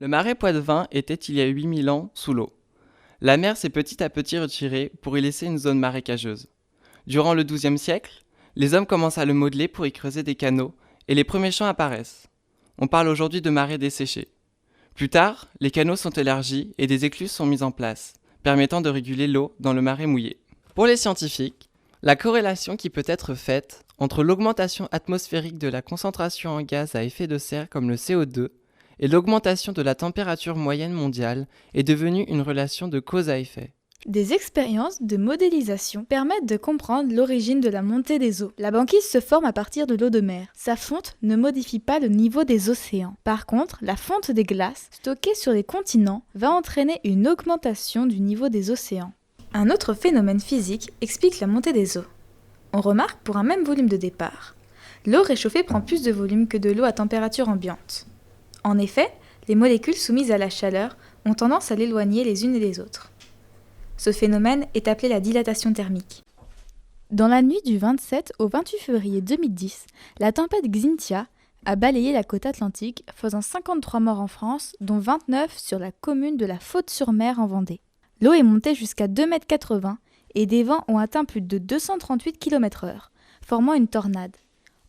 Le marais Poitevin était il y a 8000 ans sous l'eau. La mer s'est petit à petit retirée pour y laisser une zone marécageuse. Durant le XIIe siècle, les hommes commencent à le modeler pour y creuser des canaux et les premiers champs apparaissent. On parle aujourd'hui de marais desséchés. Plus tard, les canaux sont élargis et des écluses sont mises en place, permettant de réguler l'eau dans le marais mouillé. Pour les scientifiques, la corrélation qui peut être faite entre l'augmentation atmosphérique de la concentration en gaz à effet de serre comme le CO2 et l'augmentation de la température moyenne mondiale est devenue une relation de cause à effet. Des expériences de modélisation permettent de comprendre l'origine de la montée des eaux. La banquise se forme à partir de l'eau de mer. Sa fonte ne modifie pas le niveau des océans. Par contre, la fonte des glaces stockées sur les continents va entraîner une augmentation du niveau des océans. Un autre phénomène physique explique la montée des eaux. On remarque pour un même volume de départ. L'eau réchauffée prend plus de volume que de l'eau à température ambiante. En effet, les molécules soumises à la chaleur ont tendance à l'éloigner les unes des autres. Ce phénomène est appelé la dilatation thermique. Dans la nuit du 27 au 28 février 2010, la tempête Xynthia a balayé la côte atlantique, faisant 53 morts en France, dont 29 sur la commune de la Faute-sur-Mer en Vendée. L'eau est montée jusqu'à 2,80 m et des vents ont atteint plus de 238 km/h, formant une tornade.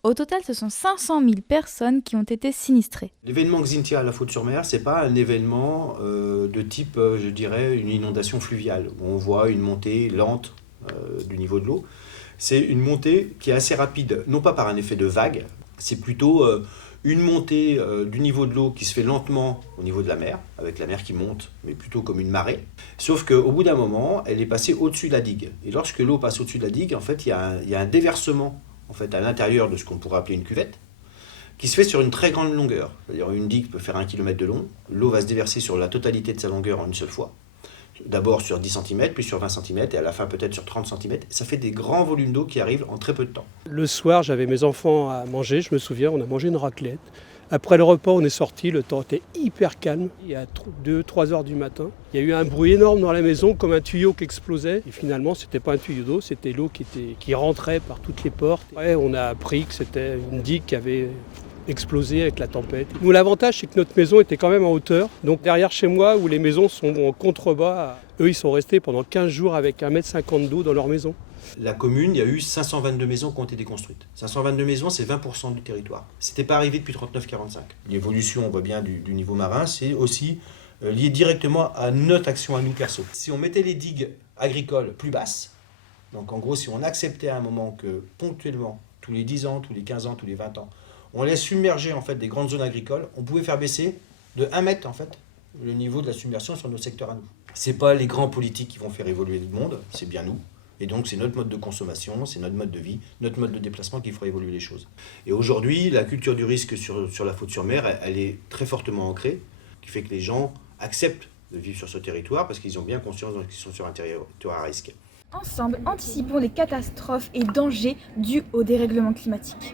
Au total, ce sont 500 000 personnes qui ont été sinistrées. L'événement Xynthia à la Faute-sur-Mer, c'est pas un événement de type, je dirais, une inondation fluviale, où on voit une montée lente du niveau de l'eau. C'est une montée qui est assez rapide, non pas par un effet de vague, c'est plutôt une montée du niveau de l'eau qui se fait lentement au niveau de la mer, avec la mer qui monte, mais plutôt comme une marée. Sauf qu'au bout d'un moment, elle est passée au-dessus de la digue. Et lorsque l'eau passe au-dessus de la digue, en fait, il y a un déversement en fait, à l'intérieur de ce qu'on pourrait appeler une cuvette, qui se fait sur une très grande longueur. C'est-à-dire une digue peut faire 1 km de long, l'eau va se déverser sur la totalité de sa longueur en une seule fois. D'abord sur 10 cm, puis sur 20 cm, et à la fin peut-être sur 30 cm. Ça fait des grands volumes d'eau qui arrivent en très peu de temps. Le soir, j'avais mes enfants à manger, je me souviens, on a mangé une raclette. Après le repas, on est sorti, le temps était hyper calme. Il y a 2-3 heures du matin. Il y a eu un bruit énorme dans la maison, comme un tuyau qui explosait. Et finalement, c'était pas un tuyau d'eau, c'était l'eau qui rentrait par toutes les portes. Ouais, on a appris que c'était une digue qui avait explosé avec la tempête. Nous, l'avantage, c'est que notre maison était quand même en hauteur. Donc derrière chez moi, où les maisons sont en contrebas, eux, ils sont restés pendant 15 jours avec 1,50 m d'eau dans leur maison. La commune, il y a eu 522 maisons qui ont été construites. 522 maisons, c'est 20% du territoire. C'était pas arrivé depuis 39-45. L'évolution, on voit bien, du niveau marin, c'est aussi lié directement à notre action à nous perso. Si on mettait les digues agricoles plus basses, donc en gros, si on acceptait à un moment que ponctuellement, tous les 10 ans, tous les 15 ans, tous les 20 ans, on laisse submerger en fait des grandes zones agricoles, on pouvait faire baisser de 1 mètre en fait le niveau de la submersion sur nos secteurs à nous. C'est pas les grands politiques qui vont faire évoluer le monde, c'est bien nous. Et donc c'est notre mode de consommation, c'est notre mode de vie, notre mode de déplacement qui fera évoluer les choses. Et aujourd'hui, la culture du risque sur la Faute-sur-Mer, elle est très fortement ancrée, qui fait que les gens acceptent de vivre sur ce territoire parce qu'ils ont bien conscience qu'ils sont sur un territoire à risque. Ensemble, anticipons les catastrophes et dangers dus au dérèglement climatique.